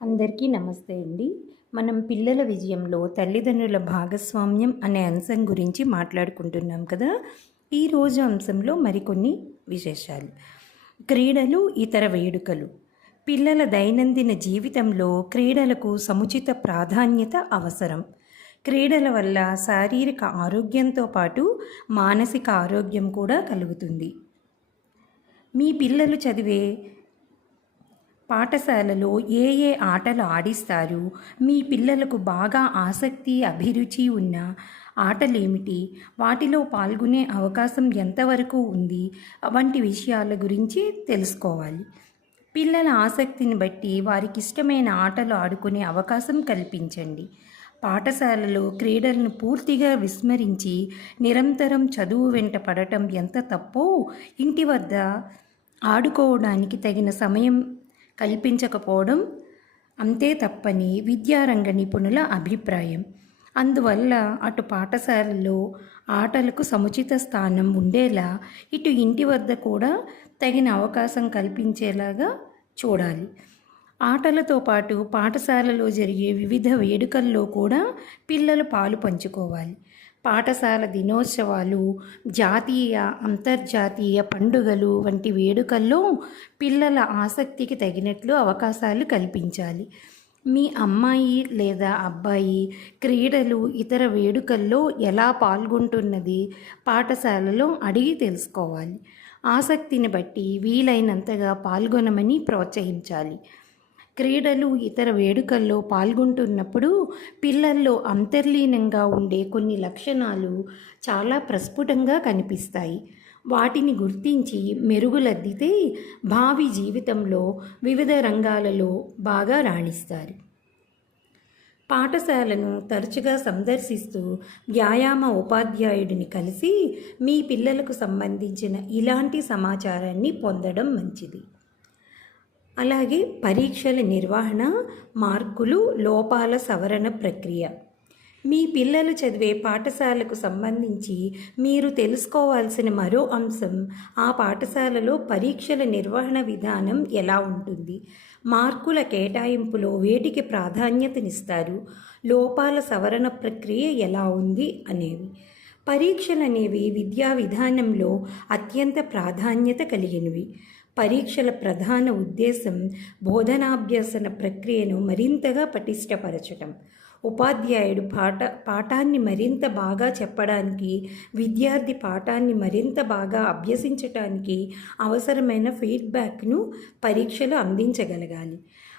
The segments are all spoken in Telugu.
అందరికీ నమస్తే అండి. మనం పిల్లల విజయంలో తల్లిదండ్రుల భాగస్వామ్యం అనే అంశం గురించి మాట్లాడుకుంటున్నాం కదా. ఈరోజు అంశంలో మరికొన్ని విశేషాలు. క్రీడలు, ఇతర వేడుకలు. పిల్లల దైనందిన జీవితంలో క్రీడలకు సముచిత ప్రాధాన్యత అవసరం. క్రీడల వల్ల శారీరక ఆరోగ్యంతో పాటు మానసిక ఆరోగ్యం కూడా కలుగుతుంది. మీ పిల్లలు చదివే పాఠశాలలో ఏ ఏ ఆటలు ఆడిస్తారు? మీ పిల్లలకు బాగా ఆసక్తి, అభిరుచి ఉన్న ఆటలేమిటి? వాటిలో పాల్గొనే అవకాశం ఎంతవరకు ఉంది? వంటి విషయాల గురించి తెలుసుకోవాలి. పిల్లల ఆసక్తిని బట్టి వారికి ఇష్టమైన ఆటలు ఆడుకునే అవకాశం కల్పించండి. పాఠశాలలో క్రీడలను పూర్తిగా విస్మరించి నిరంతరం చదువు వెంట పడటం ఎంత తప్పో, ఇంటి వద్ద ఆడుకోవడానికి తగిన సమయం కల్పించకపోవడం అంతే తప్పని విద్యారంగ నిపుణుల అభిప్రాయం. అందువల్ల అటు పాఠశాలలో ఆటలకు సముచిత స్థానం ఉండేలా, ఇటు ఇంటి వద్ద కూడా తగిన అవకాశం కల్పించేలాగా చూడాలి. ఆటలతో పాటు పాఠశాలలో జరిగే వివిధ వేడుకల్లో కూడా పిల్లలు పాలు పంచుకోవాలి. పాఠశాల దినోత్సవాలు, జాతీయ, అంతర్జాతీయ పండుగలు వంటి వేడుకల్లో పిల్లల ఆసక్తికి తగినట్లు అవకాశాలు కల్పించాలి. మీ అమ్మాయి లేదా అబ్బాయి క్రీడలు, ఇతర వేడుకల్లో ఎలా పాల్గొంటున్నది పాఠశాలలో అడిగి తెలుసుకోవాలి. ఆసక్తిని బట్టి వీలైనంతగా పాల్గొనమని ప్రోత్సహించాలి. క్రీడలు, ఇతర వేడుకల్లో పాల్గొంటున్నప్పుడు పిల్లల్లో అంతర్లీనంగా ఉండే కొన్ని లక్షణాలు చాలా ప్రస్ఫుటంగా కనిపిస్తాయి. వాటిని గుర్తించి మెరుగులద్దితే భావి జీవితంలో వివిధ రంగాలలో బాగా రాణిస్తారు. పాఠశాలను తరచుగా సందర్శిస్తూ వ్యాయామ ఉపాధ్యాయుడిని కలిసి మీ పిల్లలకు సంబంధించిన ఇలాంటి సమాచారాన్ని పొందడం మంచిది. అలాగే పరీక్షల నిర్వహణ, మార్కులు, లోపాల సవరణ ప్రక్రియ. మీ పిల్లలు చదివే పాఠశాలకు సంబంధించి మీరు తెలుసుకోవాల్సిన మరో అంశం ఆ పాఠశాలలో పరీక్షల నిర్వహణ విధానం ఎలా ఉంటుంది, మార్కుల కేటాయింపులో వేటికి ప్రాధాన్యతనిస్తారు, లోపాల సవరణ ప్రక్రియ ఎలా ఉంది అనేవి. పరీక్షలు అనేవి విద్యా విధానంలో అత్యంత ప్రాధాన్యత కలిగినవి. పరీక్షల ప్రధాన ఉద్దేశం బోధనాభ్యసన ప్రక్రియను మరింతగా పటిష్టపరచటం. ఉపాధ్యాయుడు పాఠాన్ని మరింత బాగా చెప్పడానికి, విద్యార్థి పాఠాన్ని మరింత బాగా అభ్యసించటానికి అవసరమైన ఫీడ్బ్యాక్ను పరీక్షలు అందించగలగాలి.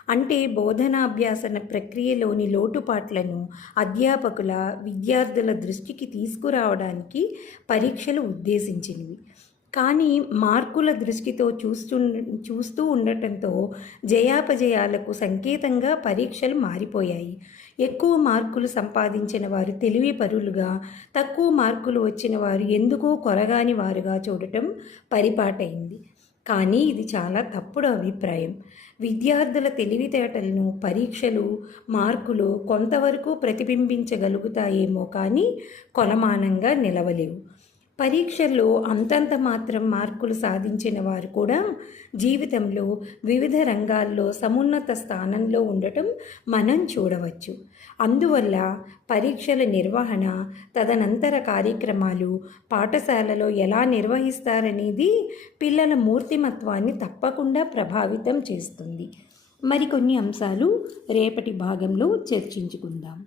అంటే బోధనాభ్యాసన ప్రక్రియలోని లోటుపాట్లను అధ్యాపకుల, విద్యార్థుల దృష్టికి తీసుకురావడానికి పరీక్షలు ఉద్దేశించినవి. కానీ మార్కుల దృష్టితో చూస్తూ ఉండటంతో జయాపజయాలకు సంకేతంగా పరీక్షలు మారిపోయాయి. ఎక్కువ మార్కులు సంపాదించిన వారు తెలివి పరులుగా, తక్కువ మార్కులు వచ్చిన వారు ఎందుకో కొరగాని వారుగా చూడటం పరిపాటైంది. కానీ ఇది చాలా తప్పుడు అభిప్రాయం. విద్యార్థుల తెలివితేటలను పరీక్షలు, మార్కులు కొంతవరకు ప్రతిబింబించగలుగుతాయేమో కానీ కొలమానంగా నిలవలేవు. పరీక్షల్లో అంతంత మాత్రం మార్కులు సాధించిన వారు కూడా జీవితంలో వివిధ రంగాల్లో సమున్నత స్థానంలో ఉండటం మనం చూడవచ్చు. అందువల్ల పరీక్షల నిర్వహణ, తదనంతర కార్యక్రమాలు పాఠశాలలో ఎలా నిర్వహిస్తారనేది పిల్లల మూర్తిమత్వాన్ని తప్పకుండా ప్రభావితం చేస్తుంది. మరికొన్ని అంశాలు రేపటి భాగంలో చర్చించుకుందాం.